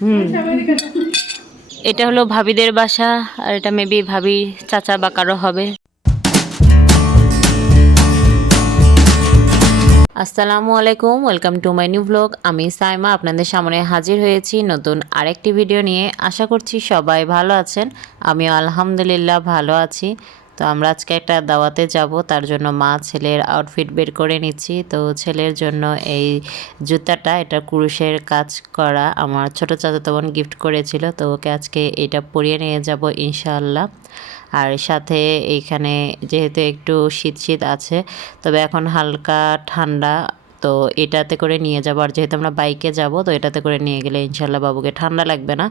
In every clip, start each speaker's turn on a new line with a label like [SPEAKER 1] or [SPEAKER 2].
[SPEAKER 1] হুম। এটা হলো ভাবিদের বাসা, আর এটা মেবি ভাবি চাচা বা কারও হবে। আসসালামু আলাইকুম welcome to my new blog আমি সাইমা, আপনাদের সামনে হাজির হয়েছি নতুন আরেকটি ভিডিও নিয়ে। আশা করছি সবাই ভালো আছেন। আমিও আলহামদুলিল্লাহ ভালো আছি। তো আমরা আজকে একটা দাওয়াতে যাব, তার জন্য মা ছেলের আউটফিট বের করে নিচ্ছি। তো ছেলের জন্য এই জুতাটা, এটা কুরুষের কাজ করা। আমার ছোটো চাচাতো বোন গিফট করেছিল, তো ওকে আজকে এটা পরিয়ে নিয়ে যাব ইনশাআল্লাহ। আর সাথে এইখানে যেহেতু একটু শীত শীত আছে, তবে এখন হালকা ঠান্ডা তো এটাতে করে নিয়ে যাব। আর যেহেতু আমরা বাইকে যাব, তো এটাতে করে নিয়ে গেলে ইনশাল্লাহ বাবুকে ঠান্ডা লাগবে না।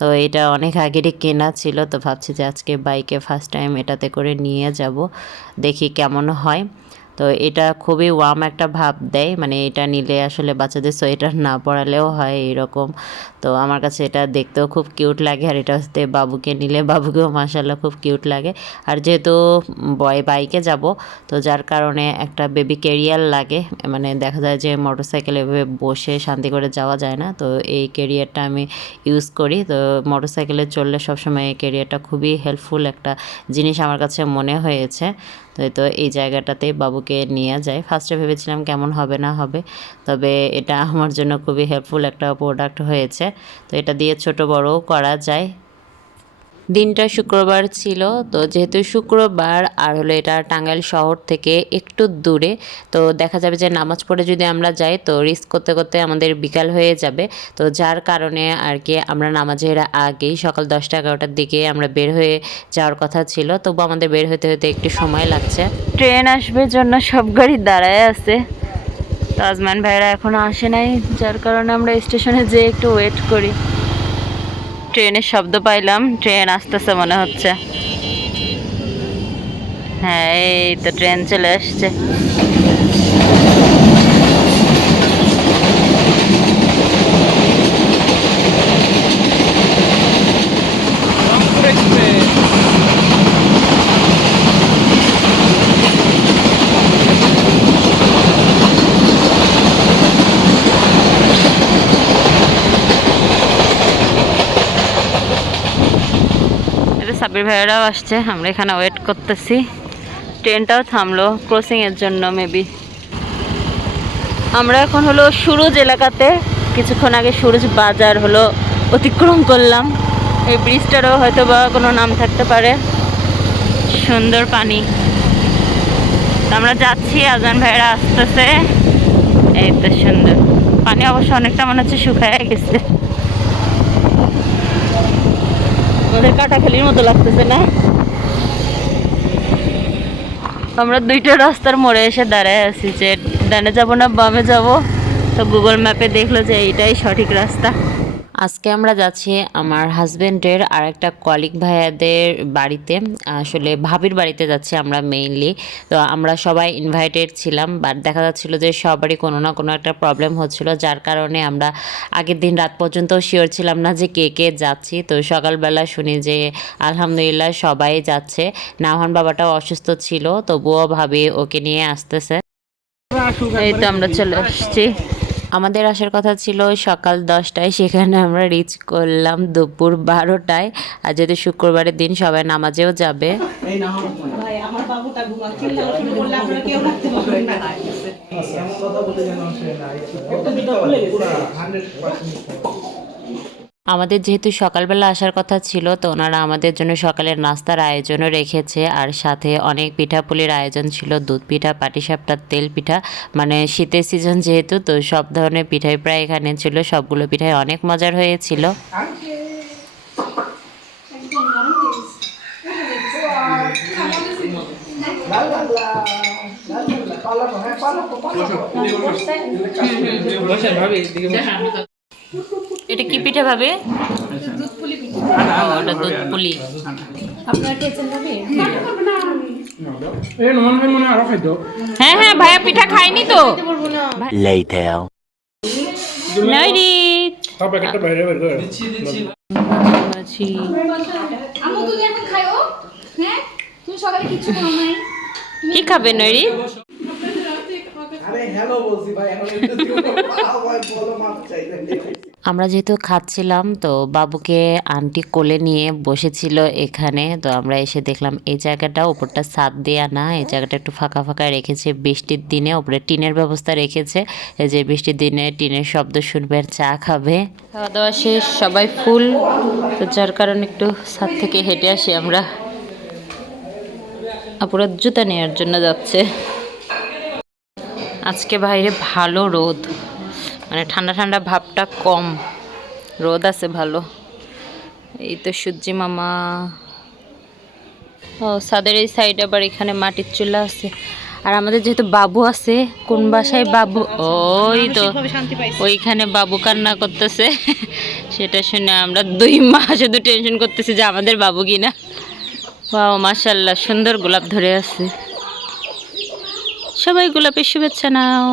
[SPEAKER 1] তো এটা অনেক আগেরই কেনা ছিল, তো ভাবছি যে আজকে বাইকে ফার্স্ট টাইম এটাতে করে নিয়ে যাব, দেখি কেমন হয়। তো এটা খুবই ওয়ার্ম একটা ভাব দেয়। মানে এটা নিলে আসলে বাচ্চাদের সোয়েটার না পরালেও হয় এরকম। তো আমার কাছে এটা দেখতেও খুব কিউট লাগে আর এটা হচ্ছে বাবুকে নিলে বাবুকেও মাসাল্লাহ খুব কিউট লাগে। আর যেহেতু বয় বাইকে যাব, তো যার কারণে একটা বেবি কেরিয়ার লাগে। মানে দেখা যায় যে মোটর সাইকেলে এভাবে বসে শান্তি করে যাওয়া যায় না। তো এই কেরিয়ারটা আমি ইউজ করি। তো মোটর সাইকেলে চললে সবসময় এই কেরিয়ারটা খুবই হেল্পফুল একটা জিনিস আমার কাছে মনে হয়েছে। তো এই জায়গাটাতে বাবুকে নিয়ে যায়। ফার্স্টে ভেবেছিলাম কেমন হবে না হবে, তবে এটা আমার জন্য খুবই হেল্পফুল একটা প্রোডাক্ট হয়েছে। তো এটা দিয়ে ছোট বড়ও করা যায়। দিনটা শুক্রবার ছিল, তো যেহেতু শুক্রবার আর হলো এটা টাঙ্গাইল শহর থেকে একটু দূরে, তো দেখা যাবে যে নামাজ পড়ে যদি আমরা যাই, তো রিস্ক করতে করতে আমাদের বিকাল হয়ে যাবে। তো যার কারণে আর কি আমরা নামাজের আগেই সকাল দশটা এগারোটার দিকে আমরা বের হয়ে যাওয়ার কথা ছিল। তবু আমাদের বের হতে হতে একটু সময় লাগছে। ট্রেন আসবে জন্য সব গাড়ি দাঁড়ায় আছে। তাজমান ভাইরা এখনও আসে নাই, যার কারণে আমরা স্টেশনে যেয়ে একটু ওয়েট করি। ট্রেনের শব্দ পাইলাম ট্রেন আসতেছে মনে হচ্ছে। হ্যাঁ এই তো ট্রেন চলে আসছে। এটা ভাইয়েরাও আসছে, আমরা এখানে ওয়েট করতেছি। ট্রেনটাও থামলো ক্রসিংয়ের জন্য মেবি আমরা এখন হলো সুরজ এলাকাতে, কিছুক্ষণ আগে সুরজ বাজার হলো অতিক্রম করলাম। এই ব্রিজটারও হয়তো বা কোনো নাম থাকতে পারে। সুন্দর পানি। আমরা যাচ্ছি, আজান ভাইয়েরা আসতেছে। এই তো সুন্দর। পানি অবশ্য অনেকটা মনে হচ্ছে শুকায় গেছে। আমাদের কাটাখালির মতো লাগতেছে না? আমরা দুইটা রাস্তার মোড়ে এসে দাঁড়ায় আছি যে ডানে যাব না বামে যাব। তো গুগল ম্যাপে দেখল যে এইটাই সঠিক রাস্তা। আজকে আমরা যাচ্ছি আমার হাজবেন্ডের আর একটা কলিগ ভাইয়াদের বাড়িতে। আসলে ভাবির বাড়িতে যাচ্ছি আমরা মেইনলি তো আমরা সবাই ইনভাইটেড ছিলাম বাট দেখা যাচ্ছিল যে সবারই কোনো না কোনো একটা প্রবলেম হচ্ছিল যার কারণে আমরা আগের দিন রাত পর্যন্ত শিওর ছিলাম না যে কে কে যাচ্ছি। তো সকালবেলা শুনি যে আলহামদুলিল্লাহ সবাই যাচ্ছে। নাহান বাবাটাও অসুস্থ ছিল তবুও ভাবি ওকে নিয়ে আসতেছে। এই তো আমরা চলে আসছি। আমাদের আসার কথা ছিল সকাল দশটায় সেখানে আমরা রিচ করলাম দুপুর বারোটায়। আর যেহেতু শুক্রবারের দিন সবাই নামাজেও যাবে।
[SPEAKER 2] ভাই
[SPEAKER 1] আমাদের যেহেতু সকালবেলা আসার কথা ছিল তো ওনারা আমাদের জন্য সকালের নাস্তার আয়োজনও রেখেছে আর সাথে অনেক পিঠাপুলির আয়োজন ছিল দুধ পিঠা পাটিসাপটা তেল পিঠা মানে শীতের সিজন যেহেতু তো সব ধরনের পিঠাই প্রায় এখানে ছিল সবগুলো পিঠাই অনেক মজার হয়েছিল এটা কি পিঠা ভাবে? ওটা দুধ পুলি।
[SPEAKER 3] হয় হয়
[SPEAKER 1] হ্যাঁ হ্যাঁ ভাইয়া পিঠা খাইনি তো।
[SPEAKER 4] হ্যাঁ?
[SPEAKER 1] কি খাবে নৈরিত
[SPEAKER 3] আরে
[SPEAKER 5] হ্যালো বলছি ভাই এখন বলো মাপ চাইলেন
[SPEAKER 1] আমরা যেহেতু খাচ্ছিলাম, তো বাবুকে আন্টি কোলে নিয়ে বসেছিল এখানে। তো আমরা এসে দেখলাম, এই জায়গাটা উপরটা ছাদ দেয়া না, এই জায়গাটা একটু ফাঁকা ফাঁকা রেখেছে। বৃষ্টির দিনে উপরে টিনের ব্যবস্থা রেখেছে। এই যে বৃষ্টির দিনে টিনের শব্দ শুনবে আর চা খাবে। খাওয়া দাওয়া শেষ, সবাই ফুল। তো যার কারণে একটু ছাদ থেকে হেঁটে আসি আমরা। আপুরা জুতা নেওয়ার জন্য যাচ্ছে। আজকে বাইরে ভালো রোদ। মানে ঠান্ডা ঠান্ডা ভাবটা কম। রোদ আছে ভালো। এই তো সূর্যি মামা। ও সাদের এই সাইড আবার এখানে মাটির চুলা আছে। আর আমাদের যেহেতু বাবু আছে কোন বাসায় বাবু ওই তো। ওইখানে বাবু কান্না করতেছে। সেটা শুনে আমরা দুই মাস শুধু টেনশন করতেছি যে আমাদের বাবু কিনা। বাবা মাশাল্লাহ সুন্দর গোলাপ ধরে আছে। সবাই গোলাপের শুভেচ্ছা নাও।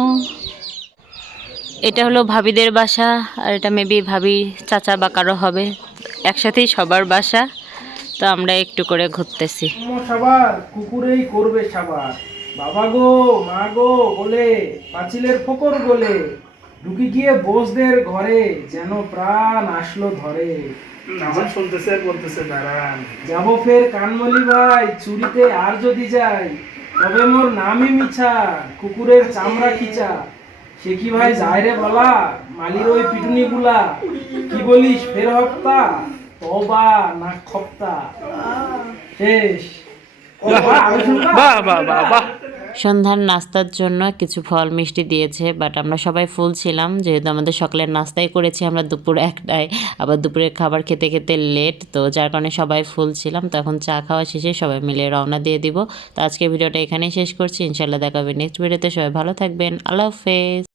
[SPEAKER 1] এটা হলো ভাবিদের বাসা আর এটা মেবি ভাবি চাচা বা কারও হবে। একসাথেই সবার বাসা তো আমরা একটু করে ঘুরতেছি।
[SPEAKER 3] সাবার কুকুরেই করবে সাবার। বাবা গো মা গো বলে পাঁচিলের ফকর বলে ঢুকি গিয়ে বোসদের ঘরে যেন প্রাণ আসলো ধরে।
[SPEAKER 5] আমার শুনতেছে বলতেছে দাঁড়ান।
[SPEAKER 3] যাব ফের কানমলি ভাই চুরিতে আর যদি যাই তবে মোর নামই মিছা কুকুরের চামড়া খিচা। সে কি ভাই যায় রে বলা? মালির ওই পিটুনি গুলা কি বলিস? ফের হপ্তা? তবা না খপ্তা? শেষ।
[SPEAKER 5] বাহ বাহ বাহ বাহ
[SPEAKER 1] সন্ধ্যার নাস্তার জন্য কিছু ফল মিষ্টি দিয়েছে বাট আমরা সবাই ফুল ছিলাম। যেহেতু আমাদের সকালের নাস্তাই করেছি আমরা দুপুর একটায় আবার দুপুরের খাবার খেতে খেতে লেট তো যার কারণে সবাই ফুল ছিলাম। তো এখন চা খাওয়া শেষে সবাই মিলে রওনা দিয়ে দিব। তো আজকে ভিডিওটা এখানেই শেষ করছি। ইনশাল্লাহ দেখাবে নেক্সট ভিডিওতে সবাই ভালো থাকবেন। আল্লাহ হাফেজ।